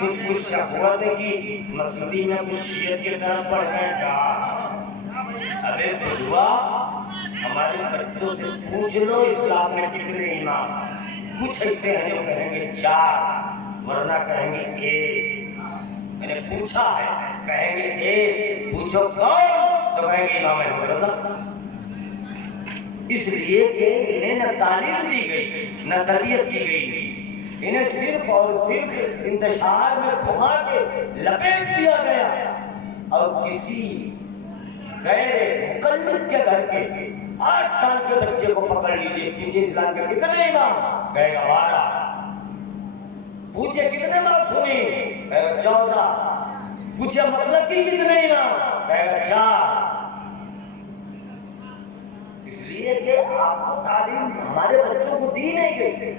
کچھ شہوت کی مسجدی میں کچھ شیعت کی طرف پڑھ گئے گا. ارے بدوا ہمارے بچوں سے پوچھ لو اسلام میں کتنے امام. کچھ ایسے ہیں جو کہیں گے 4 ورنہ کہیں گے 1. میں نے پوچھا ہے کہیں گے 1. پوچھو کون تو کہیں گے امام احمد رضا. اس لیے کہ انہیں نہ تعلیم دی گئی نہ تربیت کی گئی. انہیں صرف اور صرف انتشار میں گھما کے لپیٹ دیا گیا. اور کسی غیر مقلد کے گھر کے 8 سال کے بچے کو پکڑ لیجیے پیچھے اسلام کے کتنے امام کہے گا 12. پوچھے کتنے معصومین کہے گا 14. پوچھے مسلکی کتنے امام کہے گا 4. اس لیے کہ آپ کو تعلیم ہمارے بچوں کو دی نہیں گئی.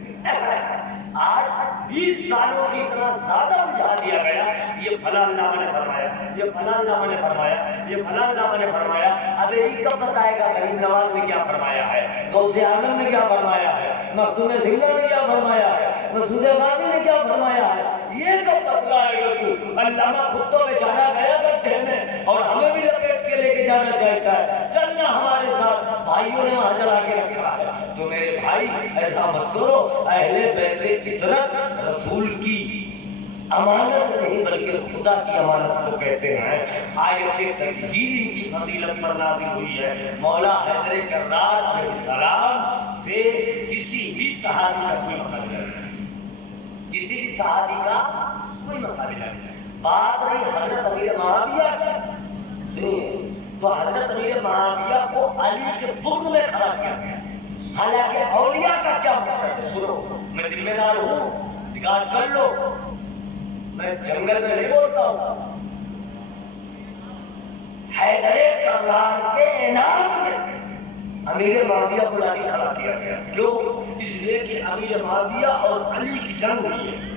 آج 20 سالوں سے اتنا زیادہ الجھا دیا گیا یہ فلاں علامہ نے فرمایا, یہ فلاں علامہ نے فرمایا, یہ فلاں علامہ نے فرمایا. اب یہی کب بتائے گا غریب نواز نے کیا فرمایا ہے, غوث اعظم نے کیا فرمایا ہے, مخدوم سنگھا نے کیا فرمایا ہے, مسعود غازی نے کیا فرمایا ہے. یہ کب بتلائے گا تو علامہ خود تو بیچارہ گیا گڈھے میں اور ہمیں بھی لپیٹ کے لے کے جانا چاہتا ہے. چلنا ہمارے ساتھ, بھائیوں نے وہاں جلا کے رکھا ہے. تو میرے بھائی ایسا مت کرو. اہل بیت کی طرف رسول کی امانت نہیں بلکہ خدا کی امانت کو کہتے ہیں. آیت تطہیر کی فضیلت پر نازل ہوئی ہے. مولا حیدر کرار علیہ السلام سے کسی بھی صحابی کا کوئی مقابلہ نہیں, کسی بھی صحابی کا کوئی مقابلہ نہیں. بات رہی حضرت امیر معاویہ کی, سنیے تو حضرت امیر معاویہ کو علی کے بغض میں کھڑا کیا گیا. حالانکہ اولیاء کا کیا مقصد ہے, سنو میں ذمہ دار ہوں, ریکارڈ کر لو, میں جنگل میں نہیں بولتا ہوں. حیدر کرار کے انعام میں امیر معاویہ کو لاکے کھڑا کیا گیا. کیوں؟ اس لیے کہ امیر معاویہ اور علی کی جنگ ہوئی ہے.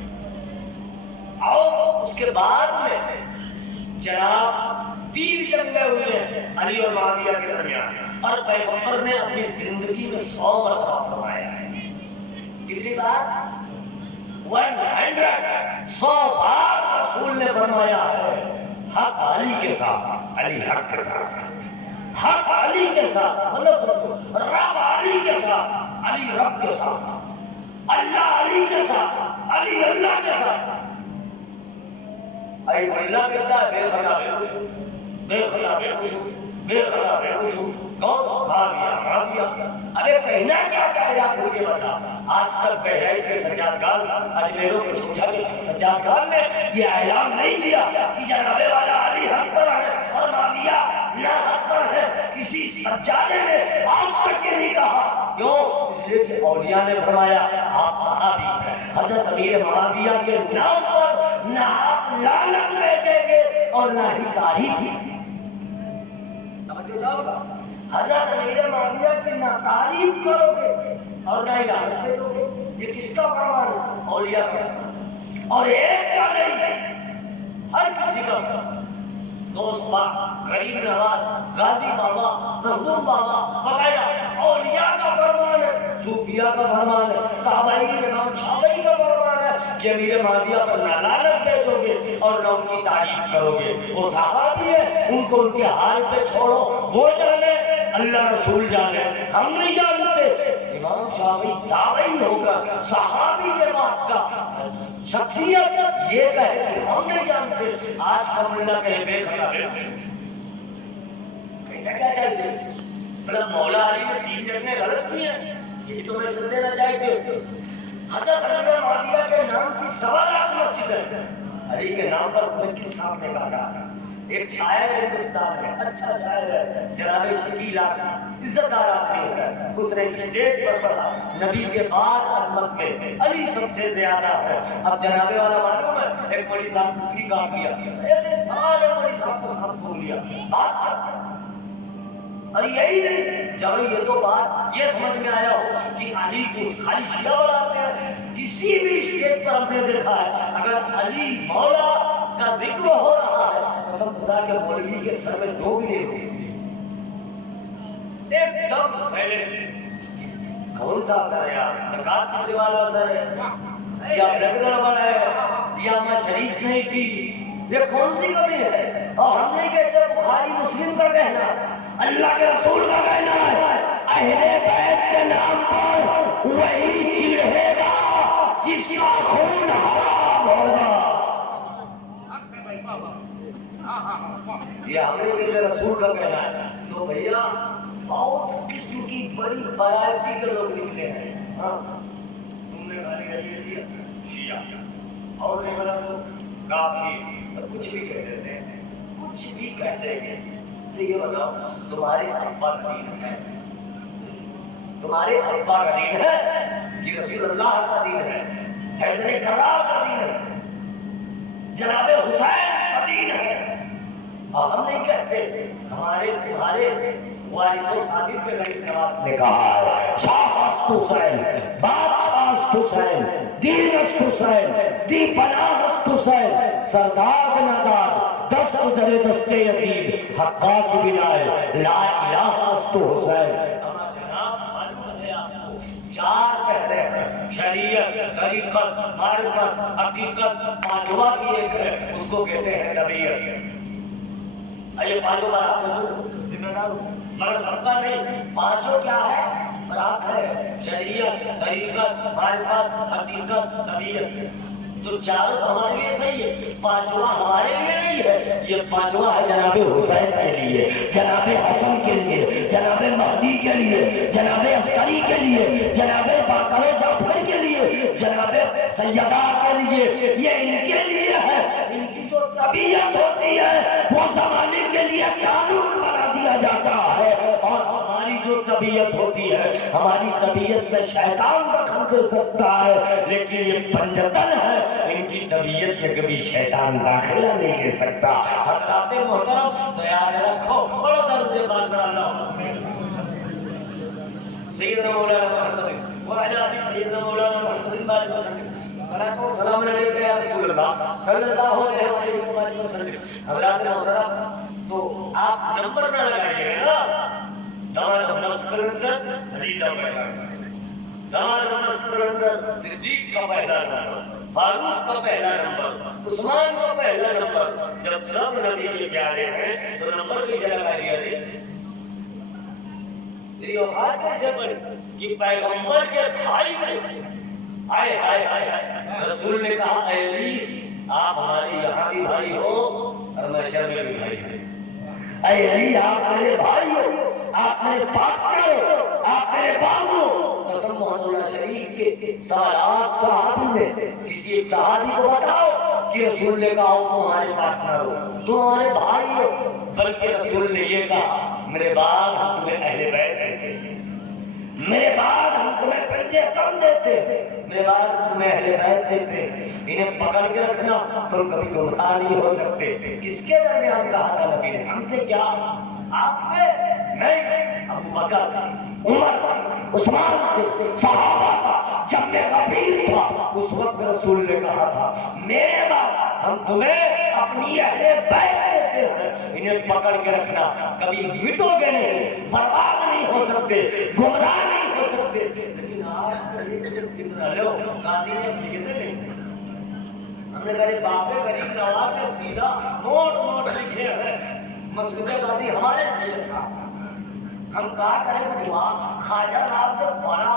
اور اس کے بعد میں جناب 3 جنگیں ہوئی ہیں علی اور معاویہ کے درمیان, اور پیغمبر نے اپنی زندگی میں 100 مرتبہ فرمایا ہے. کتنی بار؟ 100 بار رسول نے فرمایا ہے حق علی کے ساتھ, علی حق کے ساتھ, حق علی کے ساتھ, مطلب رب علی کے ساتھ, علی رب کے ساتھ, اللہ علی کے ساتھ, علی اللہ کے ساتھ. اے اللہ کہتا ہے بے خدا بے خوشو, بے خدا بے خوشو, بے خدا بے خوشو. کون؟ معاویہ. ارے کہنا کیا چاہے آپ کو یہ بتا. آج تک بہرائچ کے سجادگار, اجمیروں کے چھوچا کے سجادگار نے یہ اعلان نہیں کیا کہ جناب والا علی حق پر ہے اور معاویہ لا حق پر ہے. کسی سجادے نے آج تک یہ نہیں کہا. کیوں؟ اس لیے کہ اولیاء نے فرمایا آپ صحابی ہیں. حضرت امیر معاویہ کے نام پر نہ آپ لعنت بیچیں گے اور نہ ہی تعریف. سمجھتے جاؤ گا, حضرت امیر معاویہ کی نہ تعریف کرو گے اور نہ ہی لعنت بیچو گے. یہ کس کا فرمان ہے؟ اولیاء کا. اور ایک کا نہیں, ہر کسی کا. دوست پاک, غریب نواز, غازی بابا, مخدوم بابا وغیرہ اولیاء کا فرمان ہے, صوفیاء کا فرمان ہے, تابعین امام شافعی کا فرمان ہے کہ امیر معاویہ پر نہ لعنت بھیجو گے اور نہ ان کی تعریف کرو گے. وہ صحابی ہے, ان کو ان کے حال پہ چھوڑو, وہ جانے, اللہ رسول جانے, ہم نہیں جانتے. امام شافعی تابعی ہو کر صحابی کے بعد کا شخصیت یہ کہے کہ ہم نہیں جانتے. آج کا ملہ کہے بے خدا بے خوشو. کہنا کیا چاہتے ہیں؟ مطلب مولا علی نے 3 جنگیں غلط کی ہیں, یہی تو میں سن دینا چاہتے ہو. حضرت علی معاویہ کے نام کی 1.25 لاکھ مسجد ہے. علی کے نام پر تمہیں کس صاحب نے کہا؟ ایک شاعر ہے ہندوستان میں, اچھا شاعر ہے, جناب شکیل آفی, عزت دار آدمی ہے. اس نے اسٹیج پر پڑھا نبی کے بعد عظمت میں علی سب سے زیادہ ہے. اب جناب والا معلوم ہے, ایک مولوی صاحب کی کام کیا, سارے مولوی صاحب کو سب سن لیا. بات کیا؟ اور یہی نہیں, جب یہ تو بات یہ سمجھ میں آیا ہو کہ علی کو خالی شیعہ بناتے ہیں. کسی بھی اسٹیج پر ہم نے دیکھا ہے اگر علی مولا کا ذکر ہو رہا ہے قسم خدا کے مولوی کے سر میں جو بھی نہیں ہوگی ایک دم سائلنٹ. کون سا اثر ہے یار؟ زکات دینے والا اثر ہے یا بلڈ والا ہے یا شریف نہیں تھی، یہ کون سی کمی ہے؟ اور ہم نہیں کہتے، بخاری مسلم کا کہنا، اللہ کے رسول کا کہنا ہے، اہل بیت کے نام پر وہی چڑھے گا جس کا خون حرام ہوگا۔ یہ ہم نے کہتے رسول کا کہنا ہے۔ تو بھیا بہت قسم کی بڑی ورائٹی کے لوگ نکلے ہیں۔ تم نے گالی گالی دیا شیعہ، اور نہیں بولا تو کافی، کچھ بھی کہہ دیتے ہیں، کچھ بھی کہتے ہیں۔ تو یہ بتاؤ، تمہارے ابا کا دین ہے، تمہارے ابا کا دین ہے کہ رسول اللہ کا دین ہے، حیدر کرار کا دین ہے، جناب حسین کا دین ہے؟ اور ہم نہیں کہتے، ہمارے تمہارے وارث و صادق کے غریب نواز نے کہا ہے، شاہ است حسین، بادشاہ است حسین، دین است حسین، دی پناہ است حسین، سرداد نداد دست در دست یزید، حقا کی بنائے لا الہ است حسین۔ ہمارا جناب معلوم ہے آپ کو، چار پہلے ہیں، شریعت، طریقت، معرفت، حقیقت، پانچواں کی ایک ہے، اس کو کہتے ہیں طبیعت۔ یہ پانچوں بار آپ کو ذمہ دار ہو، مگر سب کا نہیں، پانچوں کیا ہے؟ برات ہے، شریعت، طریقت، معرفت، حقیقت، طبیعت۔ تو چاروں ہمارے لیے صحیح ہے، پانچواں ہمارے لیے نہیں ہے۔ یہ پانچواں ہے جناب حسین کے لیے، جناب حسن کے لیے، جناب مہدی کے لیے، جناب عسکری کے لیے، جناب باقر و جعفر کے لیے، جناب سیدہ کے لیے، یہ ان کے لیے ہے۔ ان کی جو طبیعت ہوتی ہے وہ زمانے کے لیے قانون بنا دیا جاتا ہے، اور ہماری جو طبیعت ہوتی ہے، ہماری طبیعت میں شیطان دخل کر سکتا ہے، لیکن یہ پنجتن ہے، ان کی طبیعت میں کبھی شیطان داخلہ نہیں لے سکتا۔ حضرات محترم، تو یاد رکھو، بڑا درد بات کر اللہ سیدنا مولانا محمد وعلی آل سیدنا مولانا محمد بارک وسلم، صلاۃ و سلام علیک یا رسول اللہ صلی اللہ علیہ وسلم۔ حضرات محترم، تو آپ نمبر نہ لگائیے نا، داماد مست کلندر علی دا پہلا، داماد مست کلندر صدیق کا پہلا نمبر، فاروق کا پہلا نمبر، عثمان کا پہلا نمبر۔ جب سب نبی کے پیارے ہیں تو نمبر کیسے لگا دیا؟ میری اوقات کیسے بڑی کہ پیغمبر کے بھائی میں آئے ہائے ہائے، رسول نے کہا اے علی آپ ہمارے یہاں بھی بھائی ہو اور محشر میں بھی بھائی ہو۔ اے علی آپ میرے بھائی ہو، آپ میرے پارٹنر ہو، آپ میرے بازو ہو۔ قسم محمد اللہ شریف کے سوالات صحابی میں کسی ایک صحابی کو بتاؤ کہ رسول نے کہا تم ہمارے پارٹنر ہو، تم ہمارے بھائی ہو، بلکہ رسول نے یہ کہا میرے بعد ہم تمہیں اہل بیت دیتے، میرے بعد ہم تمہیں پنجے تن دیتے، میرے بعد ہم تمہیں اہل بیت دیتے، انہیں پکڑ کے رکھنا، تم کبھی گمراہ نہیں ہو سکتے۔ کس کے درمیان کہا تھا نبی نے؟ ہم تھے کیا؟ آپ تھے؟ نہیں، ابو بکر تھے، عمر تھے، عثمان تھے، صحابہ تھا، جب میں غفیر تھا، اس وقت رسول نے کہا تھا میرے بعد ہم تمہیں اپنی اہل بیت دیتے ہیں، انہیں پکڑ کے رکھنا، کبھی مٹو گے نہیں، برباد نہیں ہو سکتے، گمراہ نہیں ہو سکتے۔ لیکن آج کتنا لوگ قاضی میں سیدھے نہیں، ہم نے کہا باپ غریب نواز نے سیدھا موٹ موٹ لکھے ہیں مسعود قاضی ہمارے سید صاحب، ہم کہا کریں وہ دعا خواجہ صاحب سے بڑا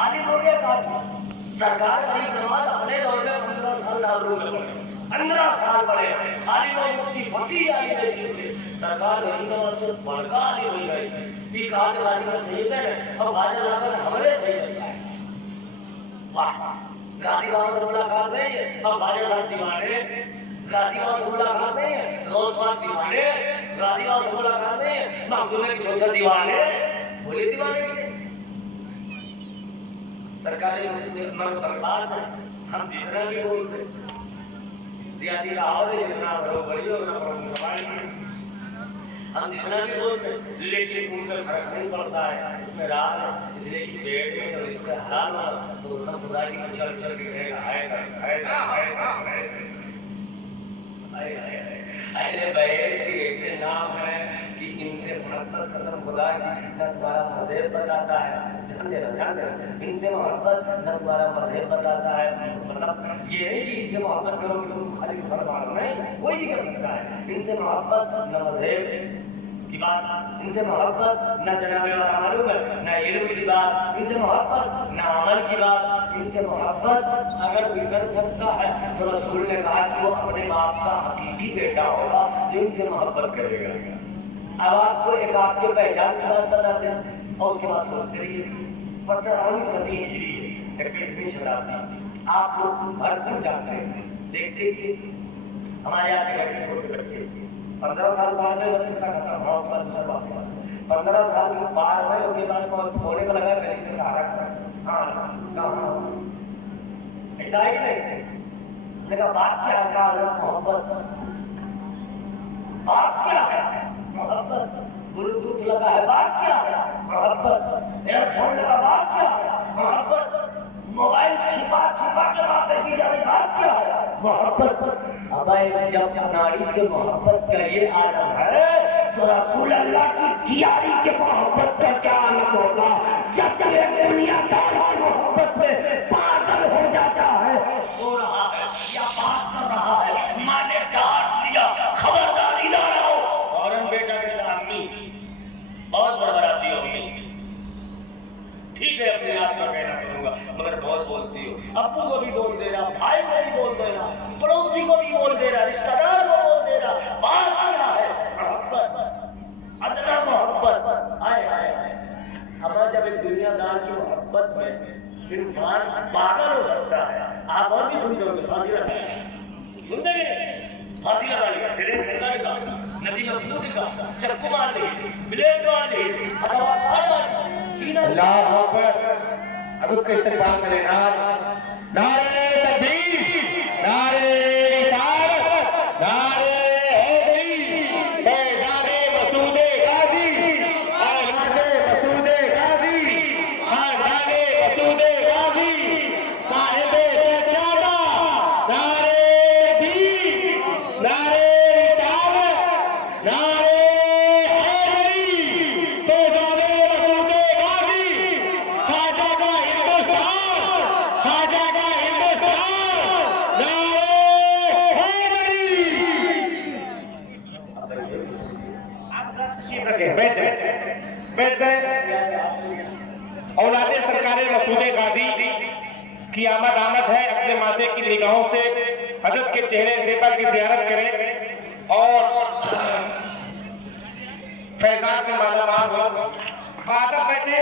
عالم ہو گیا کافی، سرکار غریب نواز اپنے دور میں 15 سال دارالعلوم میں پڑھے، 15 سال پڑھے، عالم و مفتی فقیہ عالم دین تھے، سرکار غریب نواز سے بڑھ کر عالم ہو گئے۔ یہ کہا کہ غازی کا سید ہے اور خواجہ صاحب نے ہمارے سید صاحب، واہ، غازی بابا سے ملاقات نہیں ہے اور خواجہ صاحب دیوانے، غازی بابا سے ملاقات نہیں ہے، غوث پاک دیوانے، غازی بابا سے ملاقات نہیں ہے، مخدوم کی چھوٹا دیوانے، بولے دیوانے کی نہیں۔ سرکاری مسجد مرد برباد ہے، ہم جتنا بھی بولتے ریاضی لاہور ہے، جتنا بڑھو بڑی اور نہ پڑھو سوال ہم جتنا بھی بولتے لیکن ان پر فرق نہیں پڑتا ہے، اس میں راز ہے، اس لیے کہ پیٹ میں اور اس کا حلال ہوا تو سب خدا کی چل چل کے رہے گا۔ اہل بیت کے ایسے نام ہیں کہ ان سے محبت قسم خدا کی نہ تمہارا مذہب بتاتا ہے، دھیان دینا، ان سے محبت نہ تمہارا مذہب بتاتا ہے، مطلب یہ نہیں کہ ان سے محبت کرو کہ تم خالی مسلمان، نہیں، کوئی بھی کر سکتا ہے، ان سے محبت نہ مذہب کی بات، ان سے محبت نہ جناب والا معلوم ہے، نہ علم کی بات، ان سے محبت نہ عمل کی بات، ان سے محبت اگر کوئی کر سکتا ہے تو رسول نے کہا کہ وہ اپنے باپ کا حقیقی بیٹا ہوگا جو ان سے محبت کرے گا۔ اب آپ کو ایک آپ کے پہچان کی بات بتاتے ہیں اور اس کے بعد سوچتے رہیے 15ویں صدی ہجری ہے، 21ویں شتابدی، آپ لوگ بھرپور جانتے ہیں، دیکھتے کہ ہمارے یہاں کے گھر کے چھوٹے بچے 15 سال پار میں بس قصہ ختم ہوا، اس بعد دوسرا بات ہوا، 15 سال کے پار میں اس کے بعد ہونے کو لگا کہ ہاں کہاں ایسا ہی نہیں، نے کہا بات کیا ہے، کہا حضرت محبت، بات کیا ہے محبت، بلوٹوتھ لگا ہے بات کیا ہے محبت، ایئر فون لگا بات کیا ہے محبت، موبائل چھپا چھپا کے باتیں کی جا رہی بات کیا ہے محبت۔ اب جب ناری سے محبت کا یہ عالم ہے تو رسول اللہ کی کیاری کے محبت کا کیا عالم ہوگا، جب ایک دنیا دار کی محبت میں پاگل ہو جاتا ہے، سو رہا ہے یا بات کر رہا ہے، ماں نے ڈانٹ دیا خبردار ادھر آؤ، فوراً بیٹا کہتا امی بہت بڑبڑاتی ہو امی، ٹھیک ہے اپنے آپ کا کہنا کروں گا مگر بہت بولتی ہو، ابو کو بھی بول دے رہا، بھائی کو بھی بول دے رہا، پڑوسی کو بھی بول دے رہا، رشتہ دار کو بول دے رہا، بات کیا ہے محبت، ادنا محبت، آئے آئے آئے۔ اب جب ایک دنیا دار کی محبت میں انسان پاگل ہو سکتا ہے، آپ اور بھی سنتے ہو گے، پھانسی لگا سنتے گے، پھانسی لگا لیا، ٹرین سے اتر کا، ندی میں کود کا، چکو مار لی، بلیڈ مار لی، ہتھوا کھا سینہ۔ اللہ اکبر، حضرت کا استقبال کریں، نعرہ تکبیر، نعرہ رسالت، نعرہ حیدری، فیضان مسعود غازی، اولاد مسعود غازی، خاندان مسعود غازی، صاحب سجادہ، نعرہ تکبیر، نعرہ رسالت، نعرہ حیدری، فیضان مسعود غازی، خواجہ کا ہندوستان، خواجہ کا ہندوستان، نعرہ حیدری۔ بیٹھ جائیں، بیٹھ جائیں۔ اولاد سرکار مسعود غازی کی آمد ہے، اپنے ماتھے کی نگاہوں سے حضرت کے چہرے زیبا کی زیارت کریں اور فیضان سے معلومات ہو، فادر بیٹھے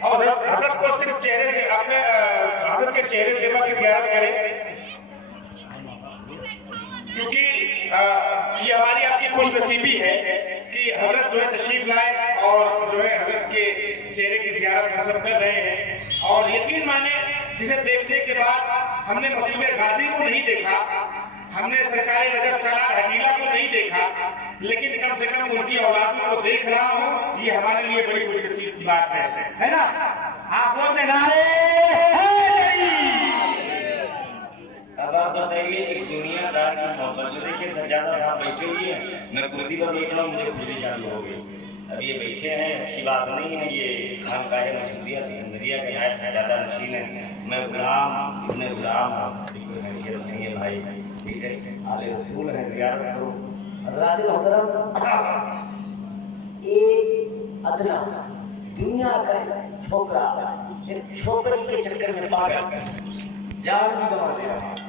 اور حضرت کو صرف چہرے سے اپنے حضرت کے چہرے زیبا کی زیارت کریں، کیونکہ یہ ہماری آپ کی خوش نصیبی ہے کہ حضرت جو ہے تشریف لائے اور جو ہے حضرت کے چہرے کی زیارت ہم سب کر رہے ہیں، اور یقین مانیں جسے دیکھنے کے بعد ہم نے مسعود غازی کو نہیں دیکھا، ہم نے سرکار رجب سالار حقیقہ کو نہیں دیکھا، لیکن کم سے کم ان کی اولادوں کو دیکھ رہا ہوں، یہ ہمارے لیے بڑی خوش نصیب کی بات ہے نا؟ آپ بولتے نعرہ حیدری۔ اب آپ بتائیے ایک دنیا دار کی محبت، جو دیکھیں سجادہ صاحب بیٹھے ہوئے ہیں، میں کرسی پر بیٹھ رہا ہوں، مجھے خوشی چالو ہو گئی، اب یہ بیٹھے ہیں اچھی بات نہیں ہے، یہ خانقاہ مسعودیہ سکندریہ کے نائب سجادہ نشین ہے، میں غلام ابن غلام ہوں، بالکل حیثیت نہیں ہے بھائی، ٹھیک ہے، آل رسول ہے، زیارت کرو۔ حضرات محترم، ایک ادنا دنیا کا چھوکرا چھوکری کے چکر میں پاگل جان بھی گنوا دے رہا ہے،